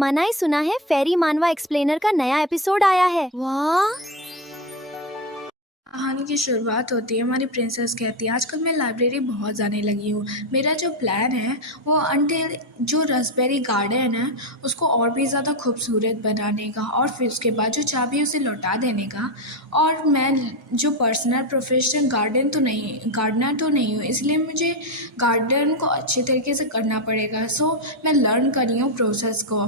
तमन्ना ही सुना है फेरी मानवा एक्सप्लेनर का नया एपिसोड आया है। वाह। कहानी की शुरुआत होती है हमारी प्रिंसेस कहती है आजकल मैं लाइब्रेरी बहुत जाने लगी हूँ। मेरा जो प्लान है वो अंटिल जो रसबेरी गार्डन है उसको और भी ज़्यादा खूबसूरत बनाने का और फिर उसके बाद जो चाबी है उसे लौटा देने का। और मैं जो पर्सनल प्रोफेशनल गार्डनर तो नहीं हूँ, इसलिए मुझे गार्डन को अच्छे तरीके से करना पड़ेगा। सो मैं लर्न कर रही हूँ प्रोसेस को।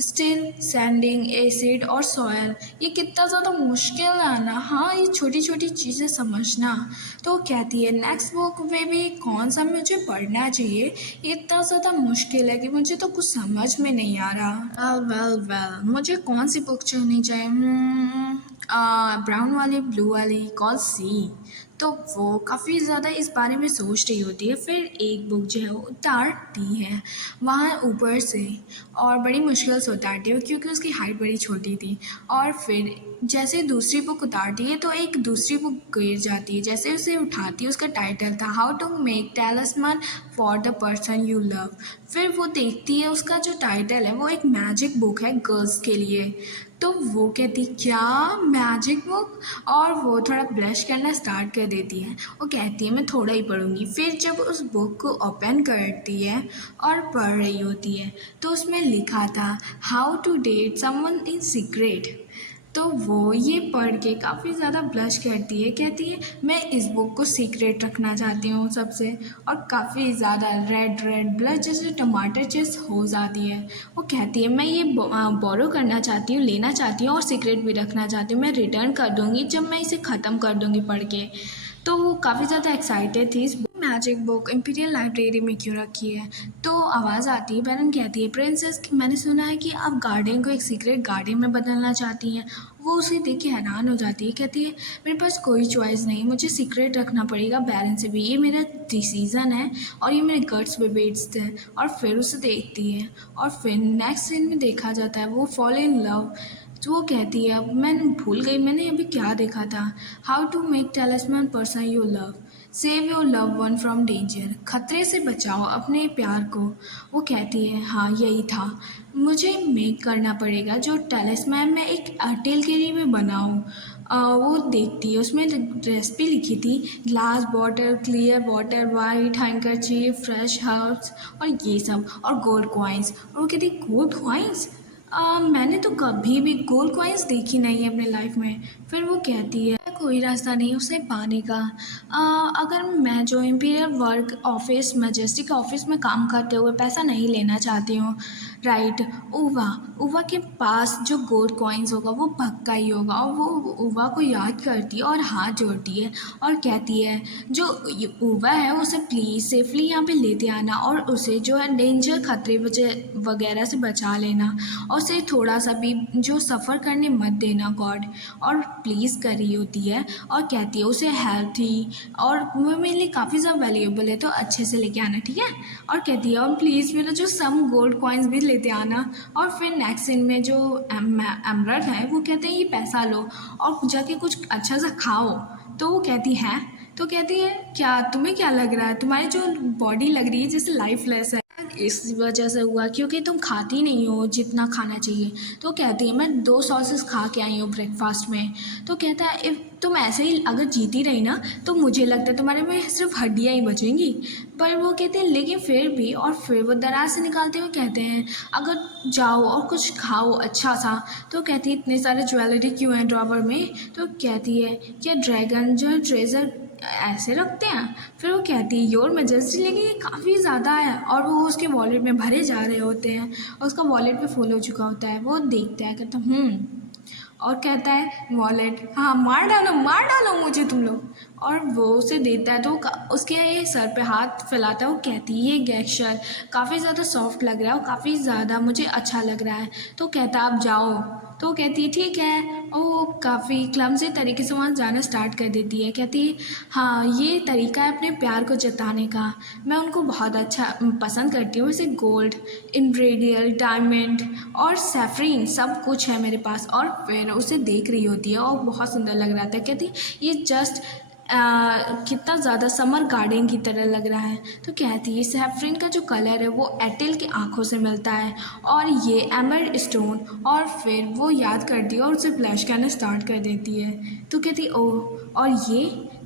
स्टिल सैंडिंग एसिड और सॉयल, ये कितना ज़्यादा मुश्किल है ना। हाँ, ये छोटी छोटी चीज़ें समझना। तो कहती है नेक्स्ट बुक में भी कौन सा मुझे पढ़ना चाहिए, ये इतना ज़्यादा मुश्किल है कि मुझे तो कुछ समझ में नहीं आ रहा। वेल मुझे कौन सी बुक चुननी चाहिए? ब्राउन वाली, ब्लू वाली, कौन सी? तो वो काफ़ी ज़्यादा इस बारे में सोच रही होती है। फिर एक बुक जो है वो उतारती है वहाँ ऊपर से, और बड़ी मुश्किल से उतारती है क्योंकि उसकी हाइट बड़ी छोटी थी। और फिर जैसे दूसरी बुक उतारती है तो एक दूसरी बुक गिर जाती है। जैसे उसे उठाती है उसका टाइटल था how to make talisman for the person you love. फिर वो देखती है उसका जो टाइटल है वो एक मैजिक बुक है गर्ल्स के लिए। तो वो कहती क्या मैजिक बुक, और वो थोड़ा ब्लश करना स्टार्ट कर देती है। वो कहती है मैं थोड़ा ही पढ़ूंगी। फिर जब उस बुक को ओपन करती है और पढ़ रही होती है तो उसमें लिखा था how to date someone in secret. तो वो ये पढ़ के काफ़ी ज़्यादा ब्लश करती है, कहती है मैं इस बुक को सीक्रेट रखना चाहती हूँ सबसे। और काफ़ी ज़्यादा रेड रेड ब्लश जैसे टमाटर चेस हो जाती है। वो कहती है मैं ये बोरो करना चाहती हूँ, लेना चाहती हूँ और सीक्रेट भी रखना चाहती हूँ। मैं रिटर्न कर दूँगी जब मैं इसे ख़त्म कर दूँगी पढ़ के। तो वो काफ़ी ज़्यादा एक्साइटेड थी। इस मैजिक बुक इम्पीरियल लाइब्रेरी में क्यों रखी है? तो आवाज़ आती है, बैरन कहती है प्रिंसेस मैंने सुना है कि आप गार्डन को एक सीक्रेट गार्डन में बदलना चाहती हैं। वो उसे देख के हैरान हो जाती है, कहती है मेरे पास कोई चॉइस नहीं, मुझे सीक्रेट रखना पड़ेगा बैरन से भी, ये मेरा डिसीज़न है और ये मेरे गट्स पे बेस्ड है। और फिर उसे देखती है और फिर नेक्स्ट सीन में देखा जाता है वो फॉल इन लव। तो वो कहती है अब मैं भूल गई मैंने अभी क्या देखा था। How to make talisman person you love, save your love one from danger, खतरे से बचाओ अपने प्यार को। वो कहती है हाँ यही था, मुझे मेक करना पड़ेगा जो टेलिस्मैन मैं एक अर्टेल के लिए मैं बनाऊँ। वो देखती है उसमें रेसिपी लिखी थी glass bottle, clear water, white handkerchief, fresh herbs और ये सब, और गोल्ड कॉइन्स। और वो कहती गोल्ड कॉइन्स, मैंने तो कभी भी गोल्ड कॉइन्स देखी नहीं है अपने लाइफ में। फिर वो कहती है कोई रास्ता नहीं उसे पाने का। अगर मैं जो imperial work office majestic office में काम करते हुए पैसा नहीं लेना चाहती हूँ, राइट, उवा उवा के पास जो गोल्ड कॉइन्स होगा वो पक्का ही होगा। और वो उवा को याद करती है और हाथ जोड़ती है और कहती है जो उवा है उसे प्लीज़ सेफली यहाँ पे लेते आना और उसे जो है डेंजर खतरे वगैरह से बचा लेना, और उसे थोड़ा सा भी जो सफ़र करने मत देना गॉड। और प्लीज़ कर रही होती है और कहती है उसे हेल्थी और वो मेरे लिए काफ़ी ज़्यादा वैल्यूएबल है तो अच्छे से लेके आना, ठीक है। और कहती है और प्लीज़ मेरा जो सम गोल्ड कॉइन्स भी लेते आना। और फिर नेक्स्ट सीन में जो एमरल्ड है वो कहते हैं ये पैसा लो और जाके कुछ अच्छा सा खाओ। तो वो कहती है, तो कहती है क्या तुम्हें क्या लग रहा है, तुम्हारी जो बॉडी लग रही है जैसे लाइफलेस है, इस वजह से हुआ क्योंकि तुम खाती नहीं हो जितना खाना चाहिए। तो कहती है मैं 2 सॉसेस खा के आई हूँ ब्रेकफास्ट में। तो कहता है इफ़ तुम ऐसे ही अगर जीती रही ना तो मुझे लगता है तुम्हारे में सिर्फ हड्डियाँ ही बचेंगी। पर वो कहते हैं लेकिन फिर भी, और फिर वो दराज से निकालते हुए कहते हैं अगर जाओ और कुछ खाओ अच्छा सा। तो कहती है इतने सारे ज्वेलरी क्यों हैं ड्रॉवर में? तो कहती है क्या ड्रैगन जो है ट्रेजर ऐसे रखते हैं? फिर वो कहती है योर मेजेस्टी, लेकिन ये काफ़ी ज़्यादा है। और वो उसके वॉलेट में भरे जा रहे होते हैं और उसका वॉलेट पे फुल हो चुका होता है। वो देखता है कहता और कहता है वॉलेट हाँ मार डालो मुझे तुम लोग। और वो उसे देता है तो उसके सर पे हाथ फैलाता है। वो कहती है ये गेस्चर काफ़ी ज़्यादा सॉफ्ट लग रहा है और काफ़ी ज़्यादा मुझे अच्छा लग रहा है। तो कहता है आप जाओ। तो कहती है ठीक है, और वो काफ़ी क्लमज़ी तरीके से वहाँ जाना स्टार्ट कर देती है। कहती है हाँ ये तरीका है अपने प्यार को जताने का, मैं उनको बहुत अच्छा पसंद करती हूँ। जैसे गोल्ड, इम्ब्रेडियल, डायमंड और सैफरीन सब कुछ है मेरे पास। और फिर उसे देख रही होती है और बहुत सुंदर लग रहा था। कहती ये जस्ट कितना ज़्यादा समर गार्डन की तरह लग रहा है। तो कहती है सैफरन का जो कलर है वो एटेल की आंखों से मिलता है और ये एमर स्टोन। और फिर वो याद करती है और उसे ब्लश करना स्टार्ट कर देती है। तो कहती ओह, और ये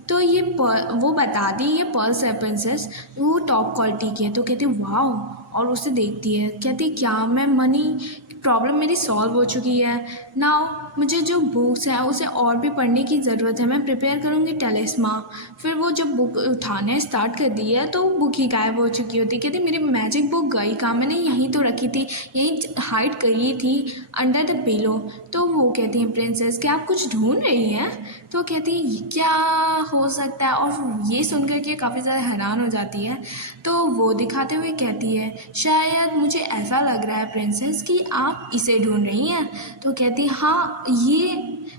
तो ये वो बता दी ये पर्ल सेपरेंसेस वो टॉप क्वालिटी की है। तो कहती वाओ, और उसे देखती है, कहती क्या मैं मनी प्रॉब्लम मेरी सॉल्व हो चुकी है। नाउ मुझे जो बुक्स हैं उसे और भी पढ़ने की ज़रूरत है, मैं प्रिपेयर करूँगी टेलिस्मा। फिर वो जब बुक उठाने स्टार्ट कर दी है तो बुक ही गायब हो चुकी होती। कहती मेरी मैजिक बुक गई कहाँ, मैंने यहीं तो रखी थी, यहीं हाइड करी थी अंडर द पिलो। तो वो कहती हैं प्रिंसेस क्या आप कुछ ढूंढ रही हैं। तो कहती है क्या हो सकता है, और ये सुनकर के काफ़ी ज़्यादा हैरान हो जाती है। तो वो दिखाते हुए कहती है शायद मुझे ऐसा लग रहा है प्रिंसेस कि आप इसे ढूंढ रही हैं। तो कहती हाँ ये।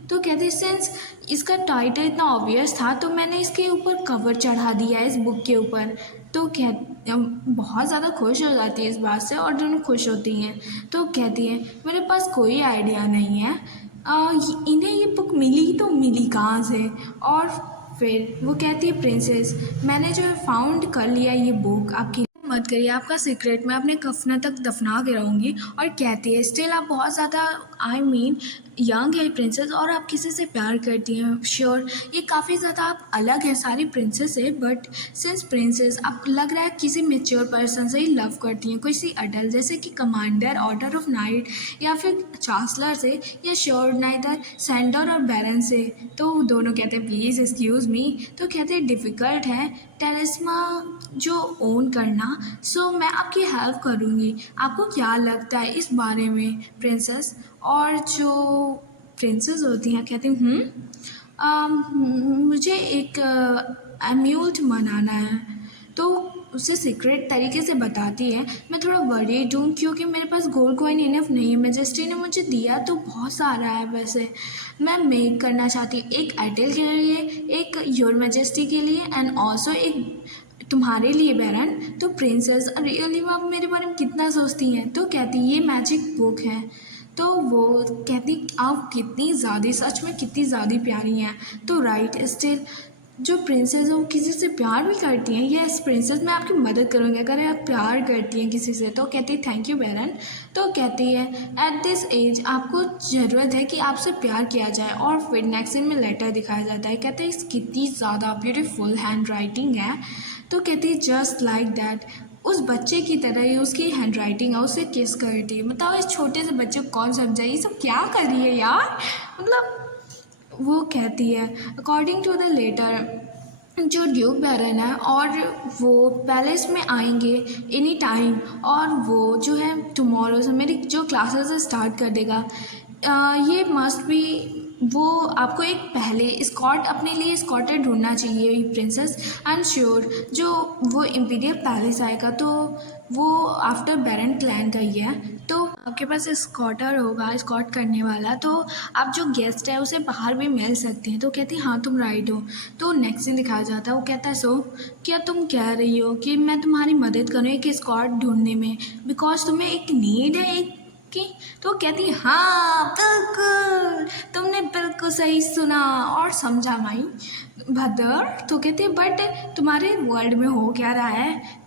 तो कहती सिंस इसका टाइटल इतना ऑब्वियस था तो मैंने इसके ऊपर कवर चढ़ा दिया है इस बुक के ऊपर। तो बहुत ज़्यादा खुश हो जाती है इस बात से और दोनों खुश होती हैं। तो कहती है मेरे पास कोई आइडिया नहीं है, इन्हें ये बुक मिली तो मिली कहाँ से। और फिर वो कहती है प्रिंसेस मैंने जो है फाउंड कर लिया ये बुक, आपकी मत करिए, आपका सीक्रेट मैं अपने कफन तक दफना के रहूँगी। और कहती है स्टिल आप बहुत ज़्यादा यंग है प्रिंसेस और आप किसी से प्यार करती हैं। श्योर ये काफ़ी ज़्यादा आप अलग है सारी प्रिंसेस से, बट सिंस प्रिंसेस आप लग रहा है किसी मेच्योर पर्सन से ही लव करती हैं, किसी अडल्ट जैसे कि कमांडर ऑर्डर ऑफ नाइट या फिर चांसलर से, या श्योर नाइदर सेंडर और बैरन से। तो दोनों कहते हैं प्लीज़ एक्सक्यूज़ मी। तो कहते हैं डिफ़िकल्ट है टेलिस्मा जो ओन करना, सो मैं आपकी हेल्प करूँगी। आपको क्या लगता है इस बारे में प्रिंसेस। और जो प्रिंसेस होती हैं कहती मुझे एक एम्यूल्ट मनाना है। तो उसे सीक्रेट तरीके से बताती है मैं थोड़ा वरीड हूँ क्योंकि मेरे पास गोल्ड कॉइन इनफ नहीं है, मेजेस्टी ने मुझे दिया तो बहुत सारा है, वैसे मैं मेक करना चाहती हूँ एक एटेल के लिए, एक योर मेजेस्टी के लिए एंड ऑल्सो एक तुम्हारे लिए बैरन। तो प्रिंसेस रियली आप मेरे बारे में कितना सोचती हैं। तो कहती ये मैजिक बुक है। तो वो कहती आप कितनी ज़्यादा सच में कितनी ज़्यादा प्यारी हैं। तो राइट स्टिल जो प्रिंसेस है वो किसी से प्यार भी करती हैं। यस प्रिंसेस मैं आपकी मदद करूँगी अगर आप प्यार करती हैं किसी से। तो कहती है थैंक यू बैरन। तो कहती है एट दिस एज आपको ज़रूरत है कि आपसे प्यार किया जाए। और फिर नेक्स्ट सीन में लेटर दिखाया जाता है, कहते हैं कितनी ज़्यादा ब्यूटीफुल हैंड राइटिंग है। तो कहती है जस्ट लाइक दैट, उस बच्चे की तरह ही उसकी हैंड राइटिंग है, उसे किस करती है। बताओ इस छोटे से बच्चे को कौन समझाए, ये सब क्या कर रही है यार, मतलब। वो कहती है अकॉर्डिंग टू द लेटर जो ड्यूक बैरन है और वो पैलेस में आएंगे एनी टाइम, और वो जो है टुमारो से मेरी जो क्लासेस स्टार्ट कर देगा। ये मस्ट बी वो आपको एक पहले स्कॉट अपने लिए स्कॉटर ढूंढना चाहिए प्रिंसेस। आई एम श्योर जो वो इम्पीरियल पैलेस आएगा तो वो आफ्टर बैरन क्लैन का ही है। तो आपके पास स्कॉटर होगा स्कॉट करने वाला, तो आप जो गेस्ट है उसे बाहर भी मिल सकते हैं। तो कहती हाँ तुम राइट हो। तो नेक्स्ट दिन दिखाया जाता है, वो कहता है सो क्या तुम कह रही हो कि मैं तुम्हारी मदद करूँ एक स्कॉट ढूंढने में बिकॉज तुम्हें एक नीड है एक की। तो कहती हाँ बिल्कुल तुमने बिल्कुल सही सुना और समझा माई भदर। तो कहते बट तुम्हारे वर्ल्ड में हो क्या रहा है,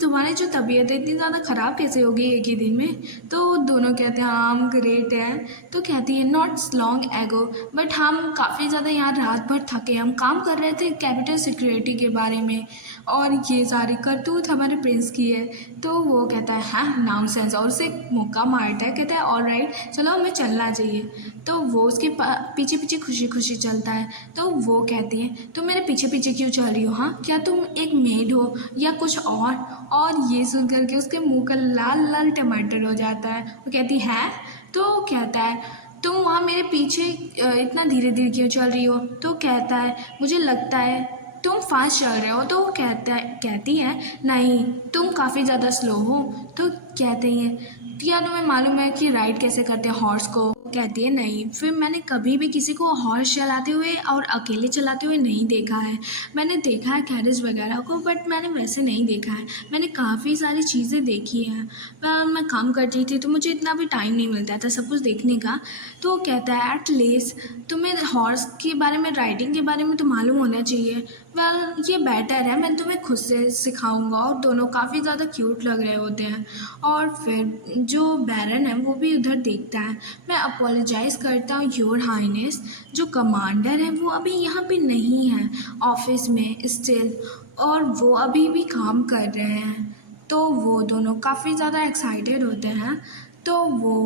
तुम्हारी जो तबीयत है इतनी ज़्यादा ख़राब कैसे होगी एक ही दिन में। तो दोनों कहते हैं हाँ हम ग्रेट हैं। तो कहती है नॉट लॉन्ग एगो बट हम काफ़ी ज़्यादा यहाँ रात भर थके, हम काम कर रहे थे कैपिटल सिक्योरिटी के बारे में और ये सारी करतूत हमारे प्रिंस की है। तो वो कहता है हाँ नॉनसेंस और उसे मुक्का मारता है, कहता है ऑलराइट चलो हमें चलना चाहिए। तो वो उसके पीछे पीछे खुशी खुशी चलता है। तो वो कहती है तुम मेरे पीछे पीछे क्यों चल रही हो, हाँ क्या तुम एक मेड हो या कुछ और ये सुन करके उसके मुंह का लाल लाल टमाटर हो जाता है। वो कहती है तो कहता है तुम वहाँ मेरे पीछे इतना धीरे धीरे क्यों चल रही हो। तो कहता है मुझे लगता है तुम फास्ट चल रहे हो। तो कहती है नहीं तुम काफ़ी ज़्यादा स्लो हो। तो कहते हैं क्या तुम्हें मालूम है कि राइड कैसे करते हैं हॉर्स को? कहती है नहीं। फिर मैंने कभी भी किसी को हॉर्स चलाते हुए और अकेले चलाते हुए नहीं देखा है। मैंने देखा है कैरेज वगैरह को, बट मैंने वैसे नहीं देखा है। मैंने काफ़ी सारी चीज़ें देखी हैं, पर मैं काम करती थी तो मुझे इतना भी टाइम नहीं मिलता था सब कुछ देखने का। तो कहता है एटलीस्ट तुम्हें हॉर्स के बारे में, राइडिंग के बारे में तो मालूम होना चाहिए। वेल ये बेटर है, मैं तुम्हें खुद से सिखाऊंगा। और दोनों काफ़ी ज़्यादा क्यूट लग रहे होते हैं। और फिर जो बैरन है वो भी उधर देखता है। मैं अपोलोजाइज़ करता हूँ योर हाइनेस, जो कमांडर है वो अभी यहाँ पे नहीं है ऑफिस में स्टिल, और वो अभी भी काम कर रहे हैं। तो वो दोनों काफ़ी ज़्यादा एक्साइटेड होते हैं। तो वो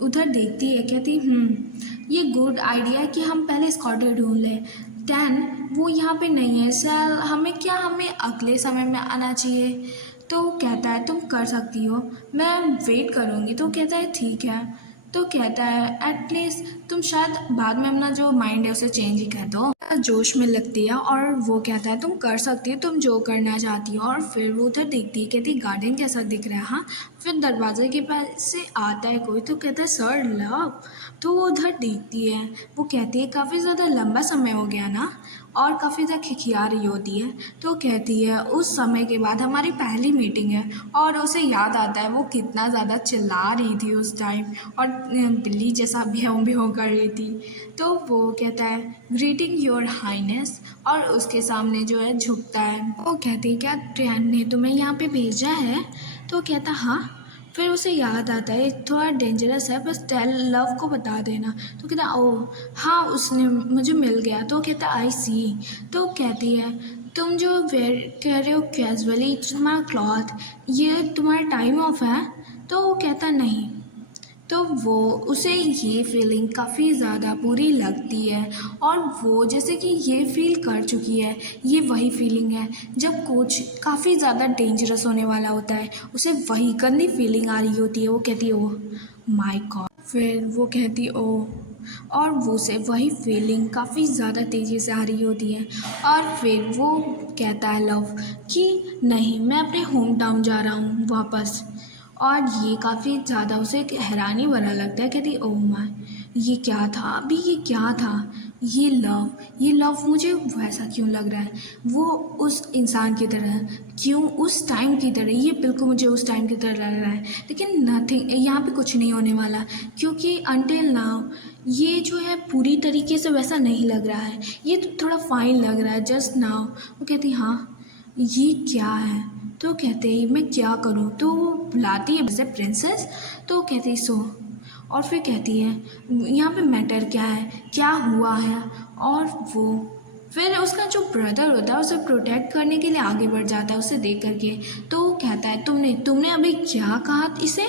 उधर देखती है, कहती ये गुड आइडिया है कि हम पहले स्कॉटर ढूंढ लें। दैन वो यहाँ पे नहीं है सर, हमें अगले समय में आना चाहिए। तो कहता है तुम कर सकती हो, मैं वेट करूँगी। तो कहता है ठीक है। तो कहता है एटलीस्ट तुम शायद बाद में अपना जो माइंड है उसे चेंज ही कर दो। जोश में लगती है और वो कहता है तुम कर सकती हो, तुम जो करना चाहती हो। और फिर वो उधर देखती है, कहती गार्डन कैसा दिख रहा है। हाँ, फिर दरवाजे के पास से आता है कोई, तो कहता है सर लव। तो वो उधर देखती है, वो कहती है काफ़ी ज़्यादा लंबा समय हो गया ना, और काफ़ी ज़्यादा खिखिया रही होती है। तो कहती है उस समय के बाद हमारी पहली मीटिंग है, और उसे याद आता है वो कितना ज़्यादा चिल्ला रही थी उस टाइम, और बिल्ली जैसा भ्यों भ्यों कर रही थी। तो वो कहता है ग्रीटिंग योर हाइनेस, और उसके सामने जो है झुकता है। वो कहती है क्या ट्रेन ने तुम्हें यहाँ पे भेजा है? तो कहता हाँ। फिर उसे याद आता है थोड़ा डेंजरस है, बस टेल लव को बता देना। तो कहता ओह हाँ, उसने मुझे मिल गया। तो कहता आई सी। तो कहती है तुम जो वेयर कर रहे हो कैजुअली, तुम्हारा क्लॉथ, ये तुम्हारा टाइम ऑफ है? तो वो कहता नहीं। तो वो उसे ये फीलिंग काफ़ी ज़्यादा बुरी लगती है, और वो जैसे कि ये फील कर चुकी है। ये वही फीलिंग है जब कुछ काफ़ी ज़्यादा डेंजरस होने वाला होता है, उसे वही गंदी फीलिंग आ रही होती है। वो कहती है ओह माय गॉड। फिर वो कहती ओह, और वो से वही फीलिंग काफ़ी ज़्यादा तेज़ी से आ रही होती है। और फिर वो कहता है लव कि नहीं, मैं अपने होम टाउन जा रहा हूँ वापस। और ये काफ़ी ज़्यादा उसे एक हैरानी भरा लगता है। कहती ओह माय, ये क्या था अभी, ये क्या था? ये लव मुझे वैसा क्यों लग रहा है? वो उस इंसान की तरह क्यों, उस टाइम की तरह, ये बिल्कुल मुझे उस टाइम की तरह लग रहा है। लेकिन नथिंग, यहाँ पे कुछ नहीं होने वाला, क्योंकि अनटिल नाउ ये जो है पूरी तरीके से वैसा नहीं लग रहा है। ये तो थोड़ा फाइन लग रहा है जस्ट नाउ। वो कहती हाँ, ये क्या है? तो कहते ही मैं क्या करूँ? तो वो बुलाती है उसे प्रिंसेस। तो कहती सो, और फिर कहती है यहाँ पे मैटर क्या है, क्या हुआ है? और वो फिर उसका जो ब्रदर होता है उसे प्रोटेक्ट करने के लिए आगे बढ़ जाता है उसे देख करके। तो वो कहता है तुमने अभी क्या कहा इसे,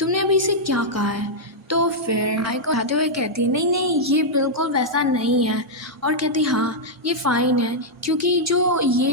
तुमने अभी इसे क्या कहा है? तो फिर माई को आते हुए कहती है नहीं नहीं, ये बिल्कुल वैसा नहीं है। और कहती हाँ ये फ़ाइन है, क्योंकि जो ये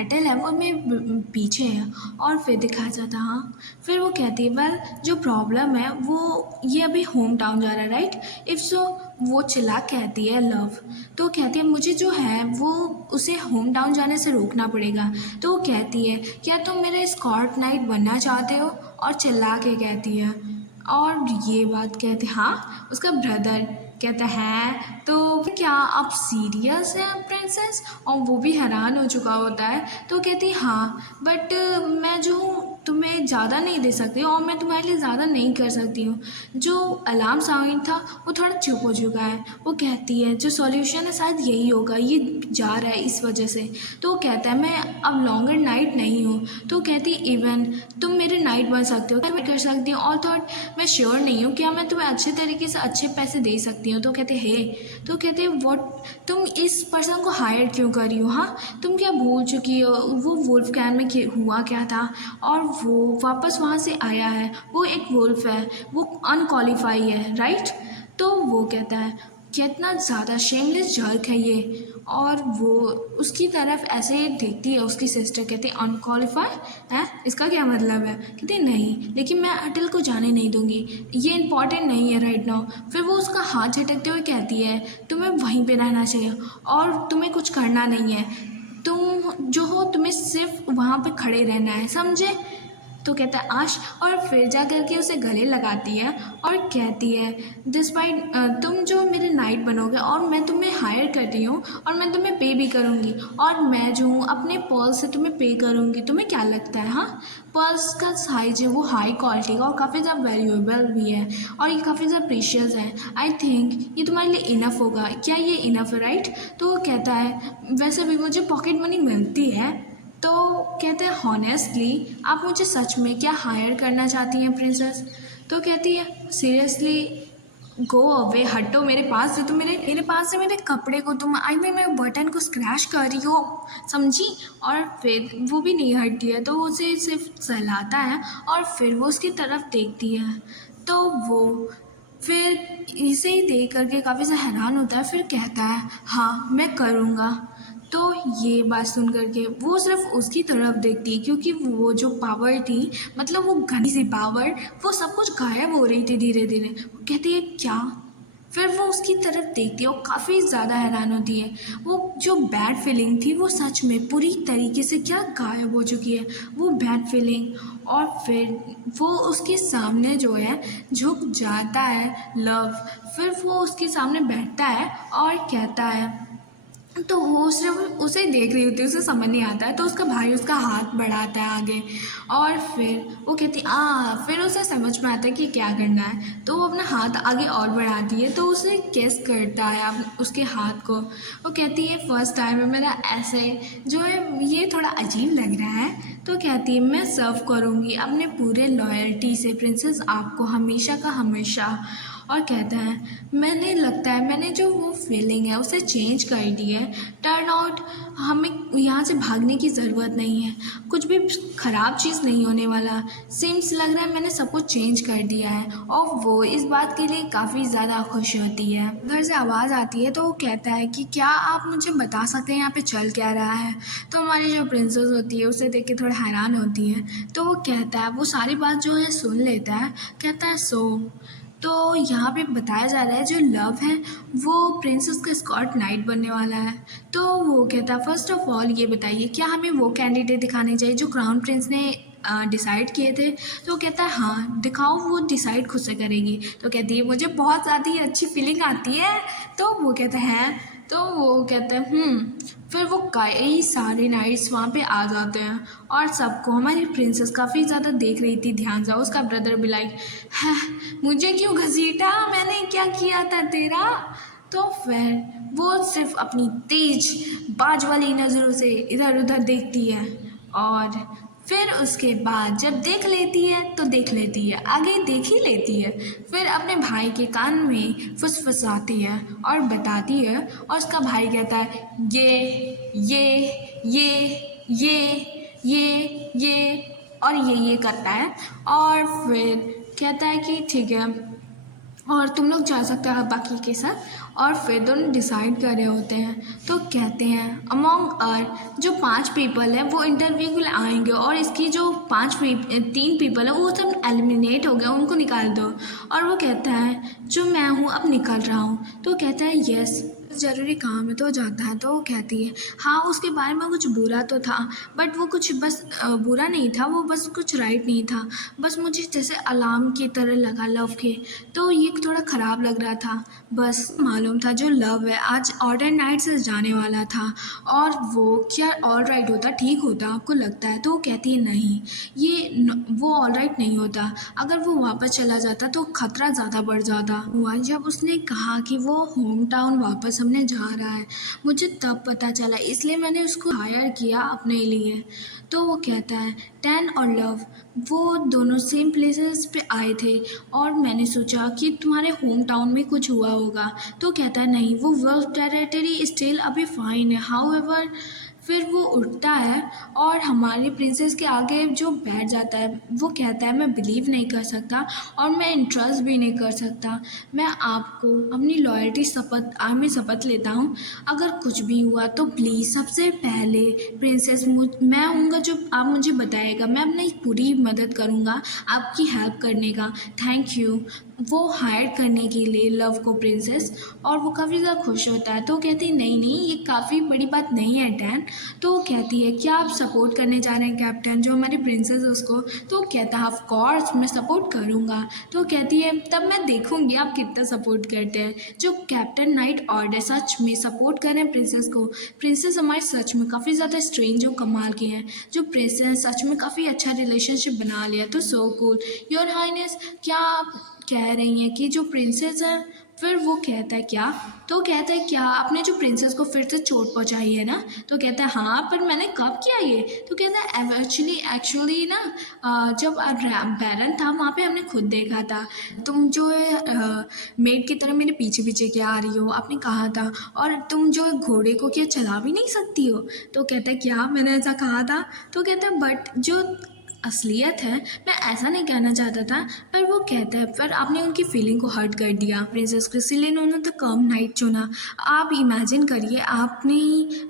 एटेल है वो मेरे पीछे है। और फिर दिखाया जाता हाँ। फिर वो कहती है वेल जो प्रॉब्लम है वो ये अभी होम टाउन जा रहा है राइट, इफ़ सो। वो चिल्ला कहती है लव। तो कहती है मुझे जो है वो उसे होम टाउन जाने से रोकना पड़ेगा। तो वो कहती है क्या तुम मेरा स्कॉट नाइट बनना चाहते हो? और चिल्ला के कहती है। और ये बात कहते हाँ, उसका ब्रदर कहता है तो क्या आप सीरियस हैं प्रिंसेस? और वो भी हैरान हो चुका होता है। तो कहती हाँ बट मैं जो हूँ तुम्हें ज़्यादा नहीं दे सकती, और मैं तुम्हारे लिए ज़्यादा नहीं कर सकती हूँ। जो अलार्म साउंड था वो थोड़ा चुप हो चुका है। वो कहती है जो सॉल्यूशन है शायद यही होगा, ये जा रहा है इस वजह से। तो वो कहता है मैं अब लॉन्गर नाइट नहीं हूँ। तो कहती इवन तुम मेरे नाइट बन सकते हो, मैं कर सकती हूँ। और थॉट मैं श्योर नहीं हूँ क्या मैं तुम्हें अच्छे तरीके से अच्छे पैसे दे सकती हूँ। तो कहते हे, तो कहते व्हाट, तुम इस पर्सन को हायर क्यों कर रही हो? हाँ, तुम क्या भूल चुकी हो वो वुल्फ कैन में हुआ क्या था? और वो वापस वहाँ से आया है, वो एक वुल्फ है, वो अनक्वालिफाई है राइट। तो वो कहता है कितना ज़्यादा शेमलेस जर्क है ये। और वो उसकी तरफ ऐसे देखती है, उसकी सिस्टर कहती है अनक्वालिफाई है, इसका क्या मतलब है? कहती नहीं, लेकिन मैं अटल को जाने नहीं दूंगी, ये इंपॉर्टेंट नहीं है राइट नाउ। फिर वो उसका हाथ झटकते हुए कहती है तुम्हें वहीं पे रहना चाहिए, और तुम्हें कुछ करना नहीं है, तुम जो हो तुम्हें सिर्फ वहाँ पे खड़े रहना है, समझे? तो कहता है आश, और फिर जा कर के उसे गले लगाती है और कहती है डिस्पाइट तुम जो मेरे नाइट बनोगे और मैं तुम्हें हायर कर रही हूँ और मैं तुम्हें पे भी करूँगी और मैं जो हूँ अपने पर्ल से तुम्हें पे करूँगी, तुम्हें क्या लगता है? हाँ, पर्ल्स का साइज है वो हाई क्वालिटी का और काफ़ी ज़्यादा वैल्यूएबल भी है और ये काफ़ी ज़्यादा प्रीशियस है। आई थिंक ये तुम्हारे लिए इनफ होगा, क्या ये इनफ है, राइट? तो वो कहता है वैसे भी मुझे पॉकेट मनी मिलती है। तो कहते हैं हॉनेस्टली आप मुझे सच में क्या हायर करना चाहती हैं प्रिंसेस? तो कहती है सीरियसली गो अवे, हटो मेरे पास से, तुम मेरे पास से मेरे कपड़े को तुम आई मीन मेरे बटन को स्क्रैच कर रही हो, समझी? और फिर वो भी नहीं हटती है तो वो उसे सिर्फ सहलाता है और फिर वो उसकी तरफ देखती है। तो वो फिर इसे ही देख करके काफ़ी सा हैरान होता है, फिर कहता है हाँ मैं करूँगा। तो ये बात सुन करके वो सिर्फ उसकी तरफ देखती है क्योंकि वो जो पावर थी, मतलब वो घनी सी पावर, वो सब कुछ गायब हो रही थी धीरे धीरे। वो कहती है क्या? फिर वो उसकी तरफ देखती है और काफ़ी ज़्यादा हैरान होती है। वो जो बैड फीलिंग थी वो सच में पूरी तरीके से क्या गायब हो चुकी है, वो बैड फीलिंग। और फिर वो उसके सामने जो है झुक जाता है लव। फिर वो उसके सामने बैठता है और कहता है, तो वो सिर्फ उसे देख रही होती है, उसे समझ नहीं आता है। तो उसका भाई उसका हाथ बढ़ाता है आगे और फिर वो कहती फिर उसे समझ में आता है कि क्या करना है। तो वो अपना हाथ आगे और बढ़ाती है तो उसे किस करता है उसके हाथ को। वो कहती है फर्स्ट टाइम है मेरा ऐसे जो है ये थोड़ा अजीब लग रहा है। तो कहती है मैं सर्व करूँगी अपने पूरे लॉयल्टी से प्रिंसेस आपको हमेशा का हमेशा। और कहता है मैंने लगता है मैंने जो वो फीलिंग है उसे चेंज कर दी है। टर्न आउट हमें यहाँ से भागने की ज़रूरत नहीं है, कुछ भी ख़राब चीज़ नहीं होने वाला। सिम्स लग रहा है मैंने सब कुछ चेंज कर दिया है। और वो इस बात के लिए काफ़ी ज़्यादा खुश होती है। घर से आवाज़ आती है तो वो कहता है कि क्या आप मुझे बता सकते हैं यहाँ पे चल क्या रहा है? तो हमारी जो प्रिंसेस होती है उसे देख के थोड़ा हैरान होती है। तो वो कहता है, वो सारी बात जो है सुन लेता है। कहता है तो यहाँ पे बताया जा रहा है जो लव है वो प्रिंसेस का स्कॉट नाइट बनने वाला है। तो वो कहता है फर्स्ट ऑफ ऑल ये बताइए क्या हमें वो कैंडिडेट दिखाने चाहिए जो क्राउन प्रिंस ने डिसाइड किए थे? तो वो कहता है हाँ दिखाओ, वो डिसाइड खुद से करेगी। तो कहती है मुझे बहुत ज़्यादा ही अच्छी फीलिंग आती है। तो वो कहता है तो वो कहता है फिर वो कई सारे नाइट्स वहाँ पे आ जाते हैं और सबको हमारी प्रिंसेस काफ़ी ज़्यादा देख रही थी ध्यान से। उसका ब्रदर भी लाइक है मुझे क्यों घसीटा, मैंने क्या किया था तेरा? तो फिर वो सिर्फ अपनी तेज बाज वाली नज़रों से इधर उधर देखती है और फिर उसके बाद जब देख लेती है तो देख लेती है, आगे देख ही लेती है। फिर अपने भाई के कान में फुसफुसाती है और बताती है और उसका भाई कहता है ये और ये करता है और फिर कहता है कि ठीक है और तुम लोग जा सकते हो बाकी के साथ। और फिर दोनों डिसाइड कर रहे होते हैं तो कहते हैं अमॉन्ग अर जो 5 पीपल हैं वो इंटरव्यू के लिए आएंगे और इसकी जो 3 पीपल हैं वो सब एलिमिनेट हो गए, उनको निकाल दो। और वो कहता है जो मैं हूँ अब निकल रहा हूँ। तो कहता है यस ज़रूरी काम है तो जाता है। तो वो कहती है हाँ उसके बारे में कुछ बुरा तो था बट वो कुछ बस बुरा नहीं था, वो बस कुछ राइट नहीं था, बस मुझे जैसे अलार्म की तरह लगा लव के, तो ये थोड़ा ख़राब लग रहा था। बस मालूम था जो लव है आज ऑर्डर नाइट से जाने वाला था और वो क्या ऑल राइट होता, ठीक होता आपको लगता है? तो वो कहती है नहीं वो ऑल राइट नहीं होता, अगर वो वापस चला जाता तो खतरा ज़्यादा बढ़ जाता। हुआ जब उसने कहा कि वो होम टाउन वापस हमने जा रहा है, मुझे तब पता चला, इसलिए मैंने उसको हायर किया अपने लिए। तो वो कहता है टैन और लव वो दोनों सेम प्लेसेस पे आए थे और मैंने सोचा कि तुम्हारे होम टाउन में कुछ हुआ होगा। तो कहता है नहीं वो वर्ल्ड टेरिटरी स्टिल अभी फाइन है। हाउएवर फिर वो उठता है और हमारी प्रिंसेस के आगे जो बैठ जाता है, वो कहता है मैं बिलीव नहीं कर सकता और मैं इंट्रस्ट भी नहीं कर सकता, मैं आपको अपनी लॉयल्टी में शपथ लेता हूँ, अगर कुछ भी हुआ तो प्लीज़ सबसे पहले प्रिंसेस मैं हूँगा जो आप मुझे बताएगा, मैं अपनी पूरी मदद करूँगा आपकी हेल्प करने का। Thank you. वो हायर करने के लिए लव को प्रिंसेस, और वो काफ़ी ज़्यादा खुश होता है। तो कहती है नहीं नहीं, ये काफ़ी बड़ी बात नहीं है डैन। तो वो कहती है क्या आप सपोर्ट करने जा रहे हैं कैप्टन, जो हमारी प्रिंसेस है उसको। तो वो कहता है ऑफ कोर्स मैं सपोर्ट करूँगा। तो वो कहती है तब मैं देखूँगी आप कितना सपोर्ट करते हैं। जो कैप्टन नाइट ऑर्डर सच में सपोर्ट कर रहे हैं प्रिंसेस को। प्रिंसेस हमारे सच में काफ़ी ज़्यादा स्ट्रेंज और कमाल के हैं। जो प्रिंसेस सच में काफ़ी अच्छा रिलेशनशिप बना लिया। तो सो कूल योर हाइनेस, क्या आप कह रही हैं कि जो प्रिंसेस है। फिर वो कहता है क्या। तो कहता है क्या आपने जो प्रिंसेस को फिर से चोट पहुंचाई है ना। तो कहता है हाँ पर मैंने कब किया ये। तो कहता है एक्चुअली ना जब बैरन था वहाँ पे हमने खुद देखा था। तुम जो है मेड की तरह मेरे पीछे पीछे क्या आ रही हो, आपने कहा था। और तुम जो घोड़े को क्या चला भी नहीं सकती हो। तो कहता है क्या मैंने ऐसा कहा था। तो कहता है बट जो असलियत है मैं ऐसा नहीं कहना चाहता था। पर वो कहता है पर आपने उनकी फीलिंग को हर्ट कर दिया प्रिंसेस को, इसीलिए उन्होंने तो कम नाइट चुना। आप इमेजिन करिए आपने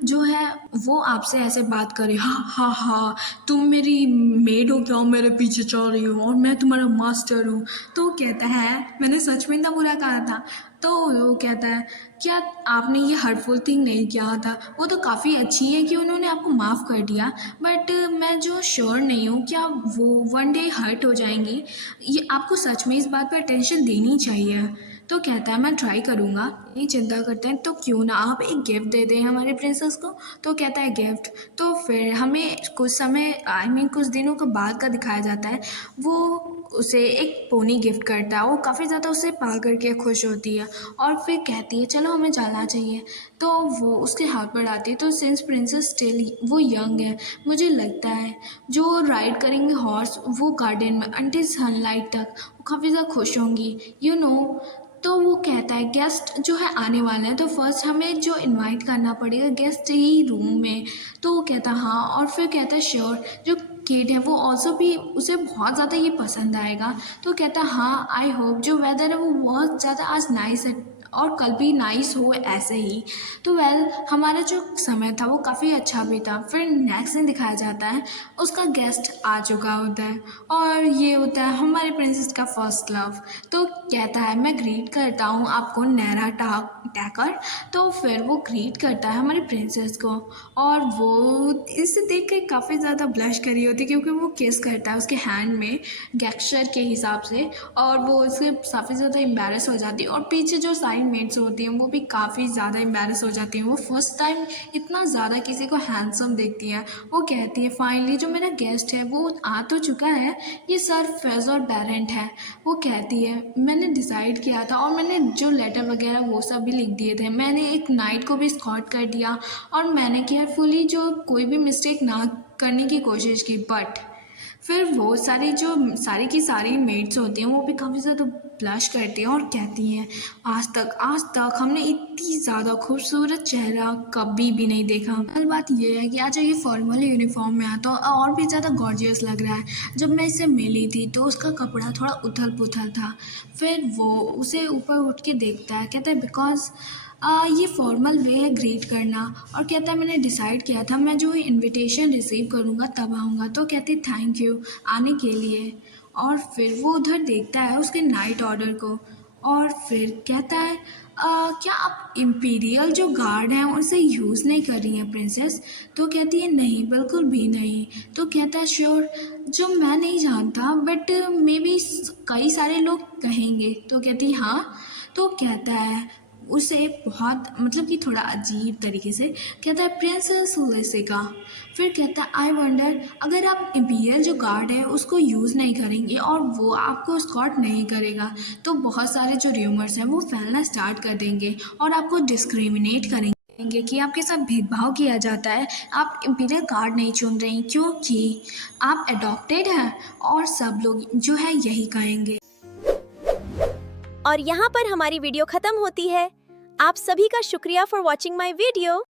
जो है वो आपसे ऐसे बात करे, हाँ हाँ हाँ तुम मेरी मेड हो क्या, मेरे पीछे चल रही हो और मैं तुम्हारा मास्टर हूँ। तो वो कहता है मैंने सच में इतना बुरा कहा था। तो वो कहता है क्या आपने ये हर्टफुल थिंग नहीं किया था। वो तो काफ़ी अच्छी है कि उन्होंने आपको माफ़ कर दिया, बट मैं जो श्योर नहीं हूँ क्या वो वन डे हर्ट हो जाएंगी। ये आपको सच में इस बात पर अटेंशन देनी चाहिए। तो कहता है मैं ट्राई करूँगा, नहीं चिंता करते हैं। तो क्यों ना आप एक गिफ्ट दे दें हमारे प्रिंसेस को। तो कहता है गिफ्ट। तो फिर हमें कुछ समय कुछ दिनों के बाद का दिखाया जाता है। वो उसे एक पोनी गिफ्ट करता है। वो काफ़ी ज़्यादा उसे पा करके खुश होती है और फिर कहती है चलो हमें जाना चाहिए। तो वो उसके हाथ बढ़ाती है। तो सिंस प्रिंसेस स्टिल वो यंग है, मुझे लगता है जो राइड करेंगे हॉर्स वो गार्डन में अंटिल सनलाइट तक, वो काफ़ी ज़्यादा खुश होंगी तो वो कहता है गेस्ट जो है आने वाले हैं, तो फर्स्ट हमें जो इनवाइट करना पड़ेगा गेस्ट ही रूम में। तो वो कहता हाँ, और फिर कहता है श्योर। जो किड है वो ऑल्सो भी उसे बहुत ज़्यादा ये पसंद आएगा। तो कहता है हाँ आई होप जो वेदर है वो बहुत ज़्यादा आज नाइस है और कल भी नाइस हो ऐसे ही। तो हमारा जो समय था वो काफ़ी अच्छा भी था। फिर नेक्स्ट दिन दिखाया जाता है उसका गेस्ट आ चुका होता है और ये होता है हमारे प्रिंसेस का फर्स्ट लव। तो कहता है मैं ग्रीट करता हूँ आपको नैरा टैकर। तो फिर वो ग्रीट करता है हमारी प्रिंसेस को और वो इसे देख के काफ़ी ज़्यादा ब्लश करी होती है क्योंकि वो किस करता है उसके हैंड में गेस्चर के हिसाब से और वो उससे काफ़ी ज़्यादा एम्बैरस हो जाती है। और पीछे जो साइड मेट्स होती हैं वो भी काफ़ी ज़्यादा एम्बैरस हो जाती हैं। वो फर्स्ट टाइम इतना ज़्यादा किसी को हैंडसम देखती हैं। वो कहती है फाइनली जो मेरा गेस्ट है वो आ तो चुका है, ये सर फेजर बैरेंट है। वो कहती है मैंने डिसाइड किया था और मैंने जो लेटर वगैरह वो सब भी लिख दिए थे। मैंने एक नाइट को भी स्कॉट कर दिया और मैंने केयरफुली जो कोई भी मिस्टेक ना करने की कोशिश की। बट फिर वो सारी की सारी मेट्स होती हैं वो भी काफ़ी ज़्यादा ब्लश करती हैं और कहती हैं आज तक हमने इतनी ज़्यादा खूबसूरत चेहरा कभी भी नहीं देखा। पहली बात ये है कि आज ये फॉर्मल यूनिफॉर्म में आता और भी ज़्यादा गॉर्जियस लग रहा है। जब मैं इससे मिली थी तो उसका कपड़ा थोड़ा उथल पुथल था। फिर वो उसे ऊपर उठ के देखता है, कहता है बिकॉज ये फॉर्मल वे है ग्रीट करना। और कहता है मैंने डिसाइड किया था मैं जो इनविटेशन रिसीव करूँगा तब आऊँगा। तो कहती थैंक यू आने के लिए। और फिर वो उधर देखता है उसके नाइट ऑर्डर को और फिर कहता है क्या आप इम्पीरियल जो गार्ड हैं उनसे यूज़ नहीं कर रही हैं प्रिंसेस। तो कहती है नहीं बिल्कुल भी नहीं। तो कहता है श्योर, जो मैं नहीं जानता बट मे बी कई सारे लोग कहेंगे। तो कहती है हाँ। तो कहता है उसे बहुत मतलब कि थोड़ा अजीब तरीके से कहता है प्रिंसेस लेसिका। फिर कहता है आई वंडर अगर आप इम्पीरियल जो गार्ड है उसको यूज़ नहीं करेंगे और वो आपको स्कॉट नहीं करेगा तो बहुत सारे जो र्यूमर्स हैं वो फैलना स्टार्ट कर देंगे और आपको डिस्क्रिमिनेट करेंगे कि आपके साथ भेदभाव किया जाता है। आप इम्पीरियल गार्ड नहीं चुन रही क्योंकि आप अडॉप्टेड हैं और सब लोग जो है यही कहेंगे। और यहाँ पर हमारी वीडियो खत्म होती है। आप सभी का शुक्रिया फॉर वॉचिंग माई वीडियो।